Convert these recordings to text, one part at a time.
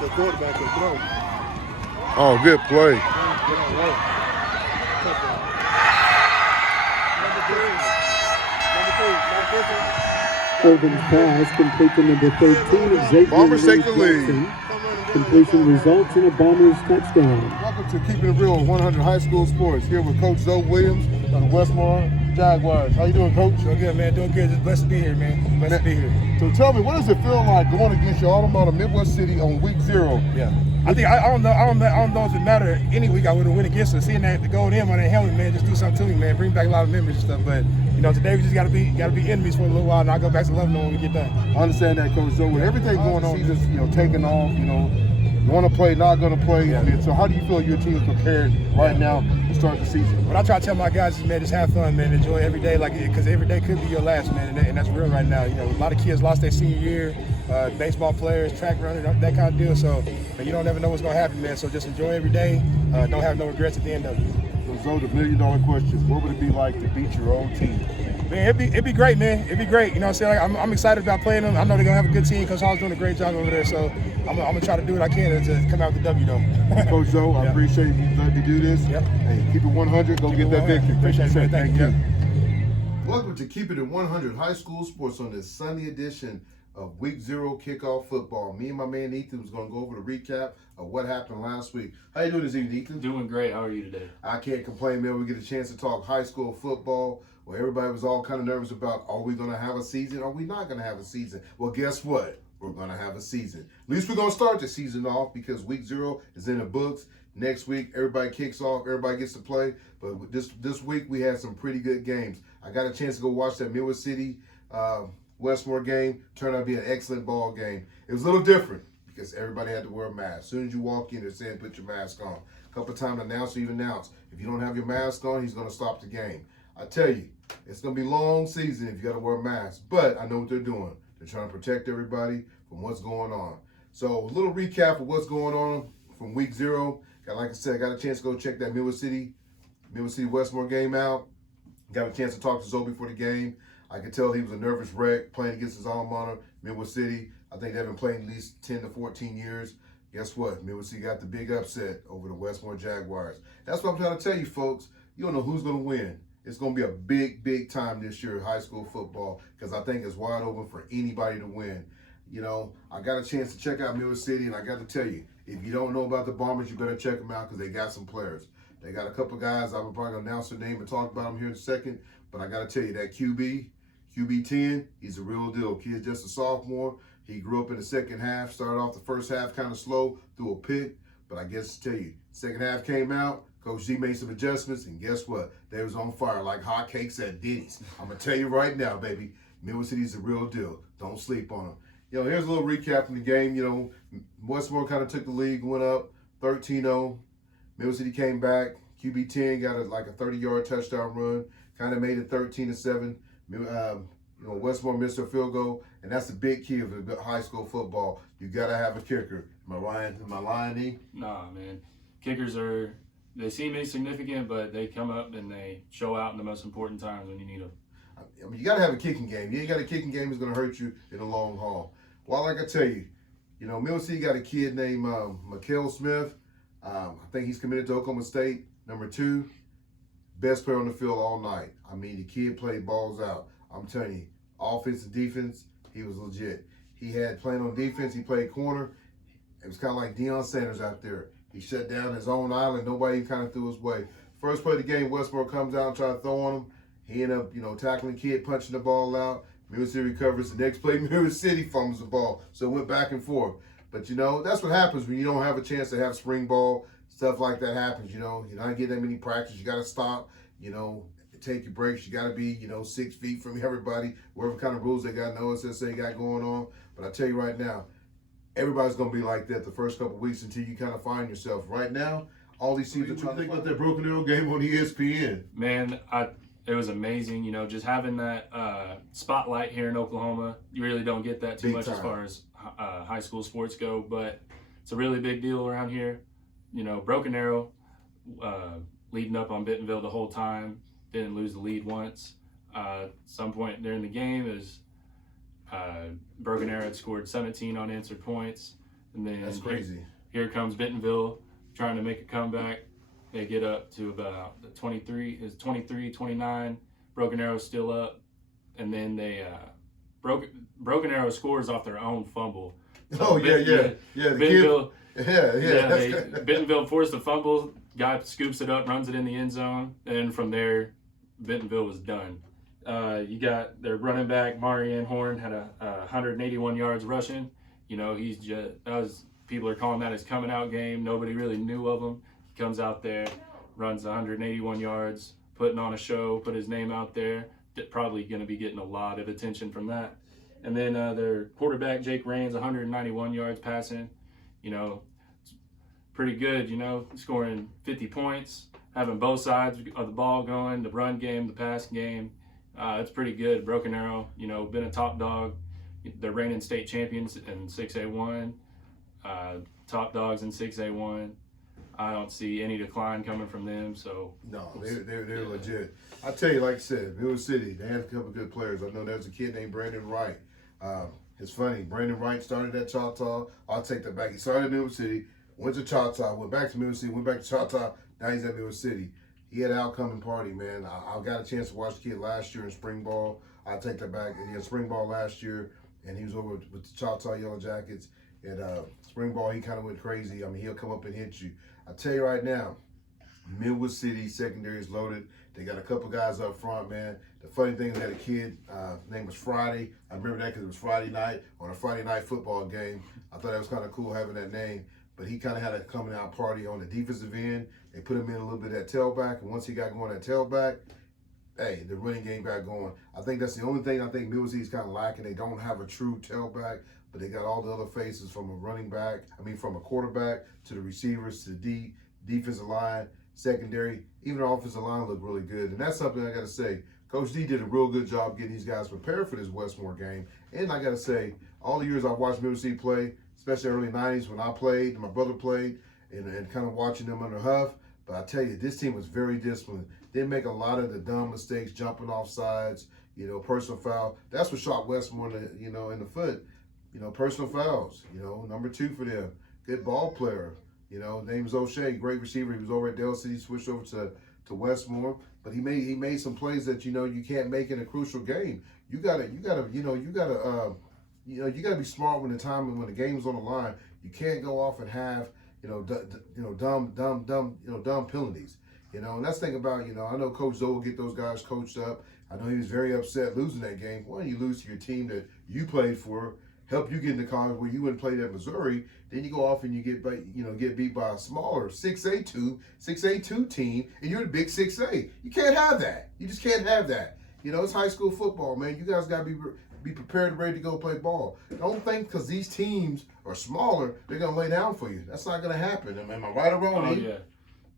the quarterback can throw. Oh, good play. Holding pass complete to number 13, Xavier Bombers take the Jackson. lead. Completion results in a Bombers touchdown. Welcome to Keeping It Real 100 High School Sports. Here with Coach Zoe Williams of the Westmore Jaguars. How you doing, Coach? Doing good, man. Doing good. Just blessed to be here, man. Blessed to be here. So tell me, what does it feel like going against your alma mater, Midwest City, on week 0? Yeah. I think I don't know if it matter any week I would have win against us. Seeing that the gold M on that helmet, man, just do something to me, man. Bring back a lot of memories and stuff. But today we just gotta be enemies for a little while, and I'll go back to loving them when we get done. I understand that, Coach. So with everything going on, just taking off, going to play, not going to play. Yeah. I mean, so how do you feel your team is prepared right now to start the season? What I try to tell my guys is, man, just have fun, man. Enjoy every day, because every day could be your last, man, and that's real right now. A lot of kids lost their senior year, baseball players, track runners, that kind of deal. So you don't never know what's going to happen, man. So just enjoy every day. Don't have no regrets at the end of it. So, Zoe, the $1 million question, what would it be like to beat your own team? Man, it'd be great, man. It'd be great. You know what I'm saying? I'm excited about playing them. I know they're going to have a good team. Coach Hall's doing a great job over there. So I'm going to try to do what I can to come out with the W, though. Coach Zoe, I appreciate you letting me do this. Yep. Hey, keep it 100. Go get that victory. Appreciate it. Thank you. Welcome to Keep It at 100 High School Sports on this Sunday edition of Week 0 kickoff football. Me and my man Ethan was going to go over the recap of what happened last week. How you doing this evening, Ethan? Doing great. How are you today? I can't complain, man. We get a chance to talk high school football. Well, everybody was all kind of nervous about, are we going to have a season? Are we not going to have a season? Well, guess what? We're going to have a season. At least we're going to start the season off because Week 0 is in the books. Next week, everybody kicks off. Everybody gets to play. But this week, we had some pretty good games. I got a chance to go watch that Midwest City Westmore game. Turned out to be an excellent ball game. It was a little different because everybody had to wear a mask. As soon as you walk in, they're saying put your mask on. A couple of times the announcer even announced, if you don't have your mask on, he's going to stop the game. I tell you, it's going to be a long season if you got to wear a mask. But I know what they're doing. They're trying to protect everybody from what's going on. So a little recap of what's going on from Week 0. Like I said, I got a chance to go check that Midwest City Westmore game out. Got a chance to talk to Zoe before the game. I could tell he was a nervous wreck playing against his alma mater, Midwest City. I think they've been playing at least 10 to 14 years. Guess what? Midwest City got the big upset over the Westmore Jaguars. That's what I'm trying to tell you, folks. You don't know who's going to win. It's going to be a big, big time this year in high school football because I think it's wide open for anybody to win. I got a chance to check out Midwest City, and I got to tell you, if you don't know about the Bombers, you better check them out because they got some players. They got a couple guys. I'm probably going to announce their name and talk about them here in a second. But I got to tell you, that QB10, he's a real deal. Kid's just a sophomore. He grew up in the second half, started off the first half kind of slow, threw a pick. But I guess to tell you, second half came out, Coach Z made some adjustments, and guess what? They was on fire like hotcakes at Denny's. I'm going to tell you right now, baby, Midwest City's a real deal. Don't sleep on them. Here's a little recap from the game. Westmore kind of took the lead, went up 13-0. Midwest City came back. QB10 got a 30-yard touchdown run, kind of made it 13-7. Westmore missed their field goal, and that's the big key of high school football. You got to have a kicker. Am I lying, E? Nah, man. Kickers they seem insignificant, but they come up and they show out in the most important times when you need them. I mean, you got to have a kicking game. You ain't got a kicking game, it's going to hurt you in the long haul. Well, like I tell you, Midwest City got a kid named Mikael Smith. I think he's committed to Oklahoma State. Number 2, best player on the field all night. I mean, the kid played balls out. I'm telling you, offense and defense, he was legit. He had playing on defense. He played corner. It was kind of like Deion Sanders out there. He shut down his own island. Nobody kind of threw his way. First play of the game, Westmore comes out and tries to throw on him. He ended up, tackling the kid, punching the ball out. Midwest City recovers. The next play, Midwest City fumbles the ball. So it went back and forth. But, that's what happens when you don't have a chance to have spring ball. Stuff like that happens, You're not getting that many practice. You got to stop, take your breaks. You got to be, 6 feet from everybody, whatever kind of rules they got, no SSA got going on. But I tell you right now, everybody's going to be like that the first couple of weeks until you kind of find yourself. Right now, all these teams are trying to think about that Broken Arrow game on ESPN. Man, it was amazing, just having that spotlight here in Oklahoma. You really don't get that too Big much time. As far as high school sports go, but it's a really big deal around here. Broken Arrow, leading up on Bentonville the whole time, didn't lose the lead once. Some point during the game, Broken Arrow had scored 17 unanswered points. And then That's crazy. Here comes Bentonville trying to make a comeback. They get up to about the 23, 29. Broken Arrow's still up. And then they Broken Arrow scores off their own fumble. So Bentonville, Bentonville forced a fumble. Guy scoops it up, runs it in the end zone, and from there, Bentonville was done. You got their running back Marianne Horn had 181 yards rushing. You know, people are calling that his coming out game. Nobody really knew of him. He comes out there, runs 181 yards, putting on a show, put his name out there. Probably going to be getting a lot of attention from that. And then their quarterback Jake Raines, 191 yards passing. You know, it's pretty good. You know, scoring 50 points, having both sides of the ball going, the run game, the pass game. It's pretty good. Broken Arrow, you know, been a top dog. They're reigning state champions in 6A1, top dogs in 6A1. I don't see any decline coming from them. So no, they're legit. I tell you, like I said, Middle City, they had a couple of good players. I know there's a kid named Brandon Wright. It's funny. Brandon Wright started at Choctaw. I'll take that back. He started at Middle City, went to Choctaw, went back to Middle City, went back to Choctaw. Now he's at Middle City. He had an outcoming party, man. I got a chance to watch the kid last year in spring ball. I'll take that back. He had spring ball last year, and he was over with the Choctaw Yellow Jackets. And spring ball, he kind of went crazy. I mean, he'll come up and hit you. I tell you right now, Millwood City secondary is loaded. They got a couple guys up front, man. The funny thing is that a kid, his name was Friday. I remember that because it was Friday night on a Friday night football game. I thought that was kind of cool having that name. But he kind of had a coming out party on the defensive end. They put him in a little bit at tailback, and once he got going at tailback, hey, the running game got going. I think that's the only thing I think Millwood City's kind of lacking. They don't have a true tailback, but they got all the other faces from from a quarterback to the receivers to the defensive line, secondary, even the offensive line looked really good. And that's something I got to say. Coach D did a real good job getting these guys prepared for this Westmore game. And I got to say, all the years I've watched Middle City play, especially early 90s when I played and my brother played, and kind of watching them under Huff, but I tell you, this team was very disciplined. Didn't make a lot of the dumb mistakes, jumping off sides, you know, personal foul. That's what shot Westmore, you know, in the foot. You know, personal fouls, you know, number 2 for them. Good ball player. You know, name is O'Shea, great receiver. He was over at Dell City, switched over to Westmore, but he made some plays that you know you can't make in a crucial game. You gotta be smart when the game's on the line. You can't go off and have dumb penalties. You know, and that's the thing about, you know, I know Coach Zoe will get those guys coached up. I know he was very upset losing that game. Why don't you lose to your team that you played for? Help you get into college where you wouldn't play at Missouri, then you go off and you get beat by a smaller 6A2 team, and you're the big 6A. You can't have that. You just can't have that. You know, it's high school football, man. You guys got to be prepared and ready to go play ball. Don't think because these teams are smaller, they're going to lay down for you. That's not going to happen. Am I right or wrong? Oh, yeah.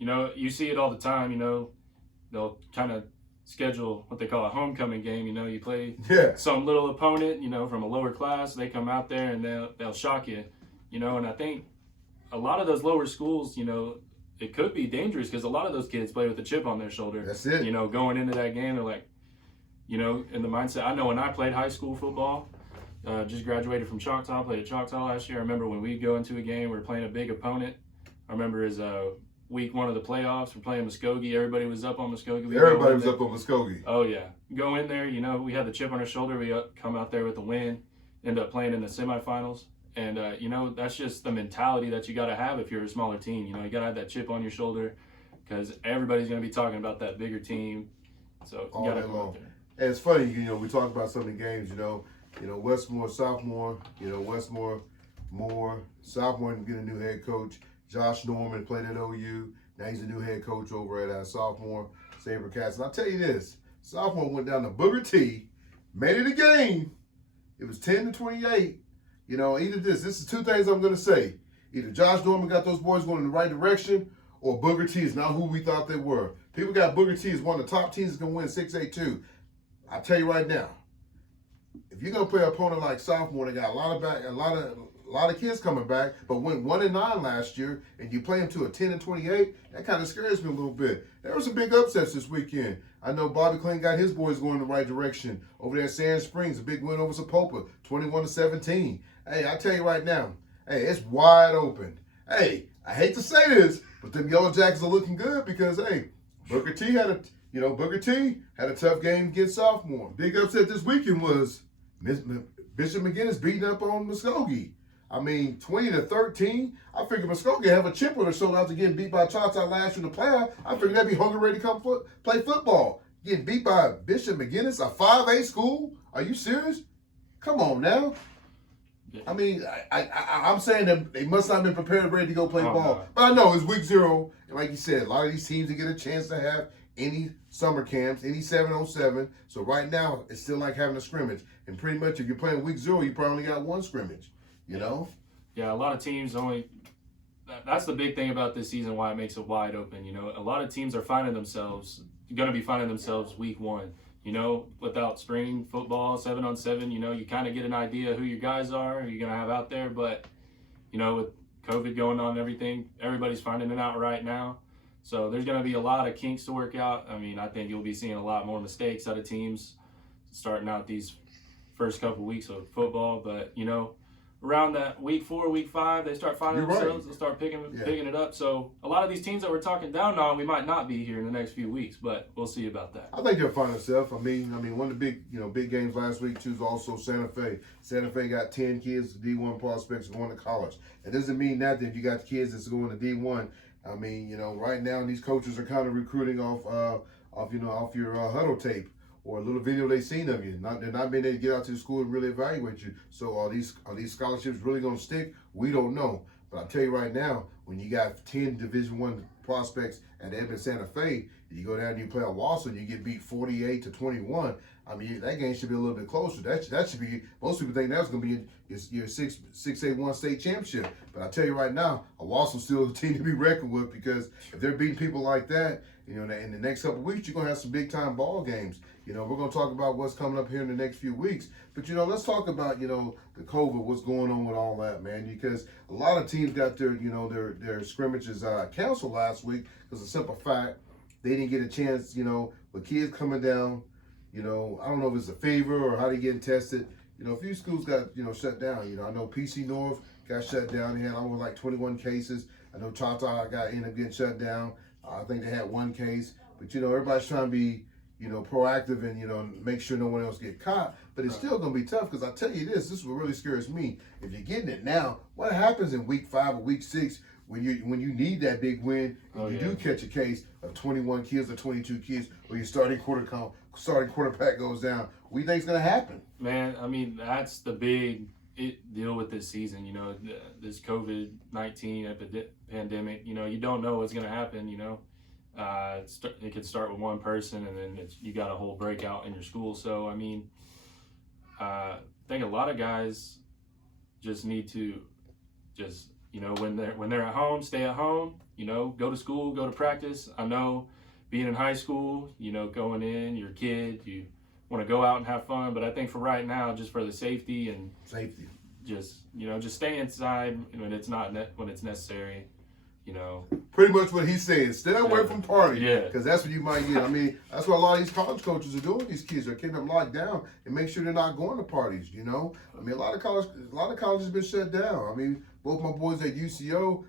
You know, you see it all the time. You know, they'll kind of schedule what they call a homecoming game. You know, you play some little opponent, you know, from a lower class. They come out there and they'll shock you, you know. And I think a lot of those lower schools, you know, it could be dangerous because a lot of those kids play with a chip on their shoulder. That's it. You know, going into that game, they're like, you know, in the mindset. I know when I played high school football, just graduated from Choctaw, played at Choctaw last year. I remember when we'd go into a game, we were playing a big opponent. I remember as week 1 of the playoffs, we're playing Muskogee. Everybody was up on Muskogee. Everybody was up on Muskogee. Oh, yeah. Go in there, you know, we had the chip on our shoulder. We come out there with a win, end up playing in the semifinals. And, you know, that's just the mentality that you got to have if you're a smaller team. You know, you got to have that chip on your shoulder because everybody's going to be talking about that bigger team. So you got to come out there. And it's funny, you know, we talk about some of the games, you know, Westmore, sophomore, you know, Westmore, Moore, sophomore, get a new head coach. Josh Norman played at OU. Now he's a new head coach over at sophomore Sabercats. And I'll tell you this, sophomore went down to Booker T, made it a game. It was 10-28. You know, this is 2 things I'm going to say. Either Josh Norman got those boys going in the right direction, or Booker T is not who we thought they were. People got Booker T as one of the top teams that's going to win 6A2. I'll tell you right now, if you're going to play an opponent like sophomore, they got a lot of kids coming back, but went 1-9 last year, and you play them to a 10-28, that kind of scares me a little bit. There were some big upsets this weekend. I know Bobby Clean got his boys going in the right direction. Over there at Sand Springs, a big win over Sapopa, 21-17. Hey, I tell you right now, Hey, it's wide open. Hey, I hate to say this, but them Yellow Jackets are looking good because, hey, Booker T had a tough game against sophomore. Big upset this weekend was Bishop McGinnis beating up on Muskogee. I mean, 20-13. I figured Muskogee have a chip on their shoulder after getting beat by Choctaw last year in the playoff. I figured they'd be hungry, ready to come play football. Getting beat by Bishop McGinnis, a 5A school? Are you serious? Come on now. I mean, I'm saying that they must not have been prepared, ready to go play ball. No. But I know it's week 0, and like you said, a lot of these teams to get a chance to have any summer camps, any 7-on-7. So right now, it's still like having a scrimmage. And pretty much, if you're playing week 0, you probably only got one scrimmage. You know? Yeah, a lot of teams only. That's the big thing about this season. Why it makes it wide open. You know, a lot of teams are going to be finding themselves week 1. You know, without spring football, 7-on-7, you know, you kind of get an idea who your guys are, who you're going to have out there. But, you know, with COVID going on and everything, everybody's finding it out right now. So there's going to be a lot of kinks to work out. I mean, I think you'll be seeing a lot more mistakes out of teams starting out these first couple weeks of football. But, you know, around that week 4, week 5, they start finding themselves. They'll start picking it up. So a lot of these teams that we're talking down on, we might not be here in the next few weeks, but we'll see about that. I think they'll find themselves. I mean, one of the big games last week too is also Santa Fe. Santa Fe got 10 kids, D1 prospects going to college. It doesn't mean that you got kids that's going to D1. I mean, right now these coaches are kind of recruiting off your huddle tape or a little video they seen of you. They're not being able to get out to the school and really evaluate you. So are these scholarships really going to stick? We don't know. But I'll tell you right now, when you got 10 Division I prospects at Edmond Santa Fe, you go down and you play at Walson, you get beat 48-21. I mean, that game should be a little bit closer. That should be, most people think that's going to be your 6A1 state championship. But I tell you right now, Walson's still a team to be reckoned with because if they're beating people like that, in the next couple of weeks, you're going to have some big-time ball games. We're going to talk about what's coming up here in the next few weeks. But, let's talk about, the COVID, what's going on with all that, man, because a lot of teams got their scrimmages canceled last week because of the simple fact they didn't get a chance, with kids coming down. I don't know if it's a fever or how they getting tested. A few schools got, shut down. I know PC North got shut down. They had almost like 21 cases. I know Choctaw ended up getting shut down. I think they had 1 case. But, everybody's trying to be, proactive and, make sure no one else get caught. But it's still going to be tough because I tell you this is what really scares me. If you're getting it now, what happens in week 5 or week 6 when you need that big win and you do catch a case of 21 kids or 22 kids or your starting quarterback goes down? What do you think's going to happen? Man, I mean, that's the big deal with this season, this COVID-19 pandemic. You don't know what's going to happen, It could start with one person and then you got a whole breakout in your school. So, I mean, I think a lot of guys just need to when they're at home, stay at home, go to school, go to practice. I know being in high school, going in, you're a kid, you want to go out and have fun. But I think for right now, just for the safety, just stay inside when it's necessary. Pretty much what he's saying. Stay away from partying. Yeah. Because that's what you might get. I mean, that's what a lot of these college coaches are doing. These kids are keeping them locked down and make sure they're not going to parties, I mean, a lot of colleges have been shut down. I mean, both my boys at UCO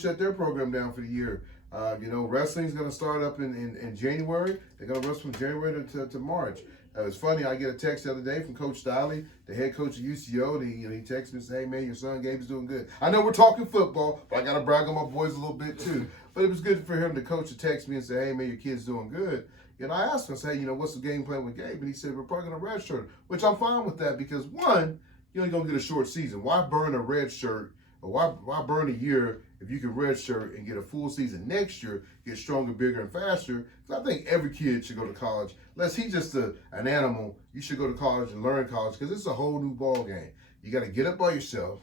shut their program down for the year. Wrestling's going to start up in January. They're going to wrestle from January to March. It's funny, I get a text the other day from Coach Stiley, the head coach of UCO, and he texts me and says, hey, man, your son Gabe is doing good. I know we're talking football, but I got to brag on my boys a little bit too. But it was good for him, the coach, to text me and say, hey, man, your kid's doing good. I asked him, I said, hey, what's the game plan with Gabe? And he said, we're probably going to redshirt, which I'm fine with that because, one, you're only going to get a short season. Why burn a red shirt? Or why burn a year if you can redshirt and get a full season next year, get stronger, bigger, and faster? Because I think every kid should go to college. Unless he's just an animal, you should go to college and learn college because it's a whole new ball game. You got to get up by yourself.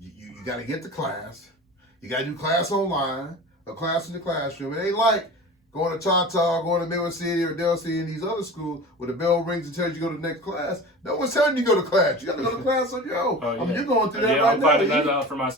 You got to get to class. You got to do class online, or class in the classroom. It ain't like going to Choctaw, going to Middle City or Del City and these other schools where the bell rings and tells you to go to the next class. No one's telling you to go to class. You got to go to class on your own. Oh, yeah. I mean, you're going through that yeah, right I'm now. finding that out for myself.